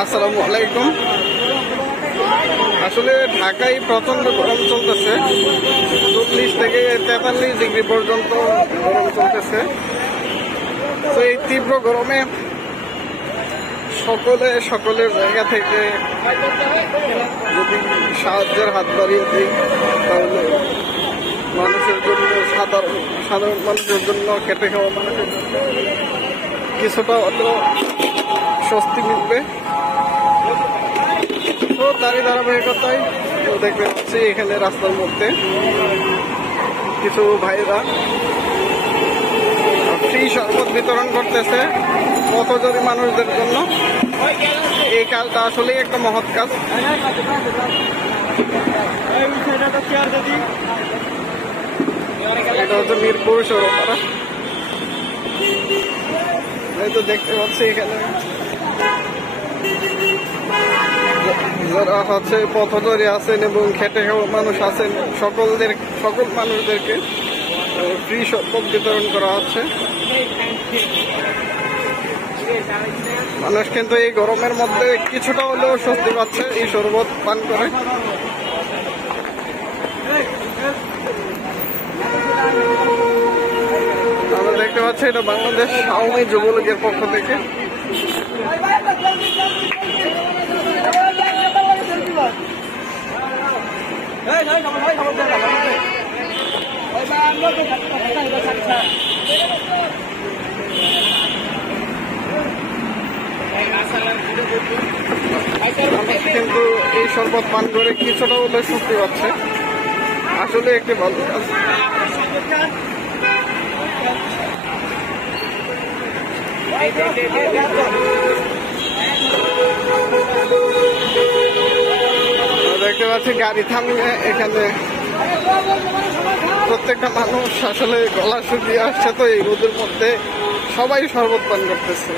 আসসালামু আলাইকুম। আসলে ঢাকায় প্রচন্ড গরম চলতেছে, 40 থেকে 43 ডিগ্রি পর্যন্ত গরম চলতেছে। তো এই তীব্র গরমে সকলের জায়গা থেকে যদি সাহায্যের হাত বাড়িয়ে দিই, তাহলে মানুষের জন্য, সাধারণ মানুষের জন্য, খেটে খাওয়া মানুষের জন্য কিছুটা হলেও স্বস্তি মিলবে। তো তারই ধারাবাহিকতায় দেখতে পাচ্ছি এখানে রাস্তার মধ্যে কিছু ভাইরা ফ্রি শরবত বিতরণ করতেছে পথচারী মানুষদের জন্য। এই কাজটা আসলেই একটা মহৎ কাজ। এটা হচ্ছে মিরপুর সৌরপাড়া। এই তো দেখতে পাচ্ছি এখানে যারা হচ্ছে পথচারী আছেন এবং খেটে খাওয়া মানুষ আছেন, সকল মানুষদেরকে ফ্রি শরবত বিতরণ করা হচ্ছে। মানুষ কিন্তু এই গরমের মধ্যে কিছুটা হলেও স্বস্তি পাচ্ছে এই শরবত পান করে। আমরা দেখতে পাচ্ছি এটা বাংলাদেশ আওয়ামী যুবলীগের পক্ষ থেকে। কিন্তু এই শরবত পান করে কিছুটা হলে স্বস্তি পাচ্ছে, আসলে একটি ভালো কাজ। দেখতে পাচ্ছি গাড়ি থামিয়ে এখানে প্রত্যেকটা মানুষ আসলে গলা শুকিয়ে আসছে, তো এই রোদের মধ্যে সবাই শরবত পান করতেছে।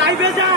লাইভে যা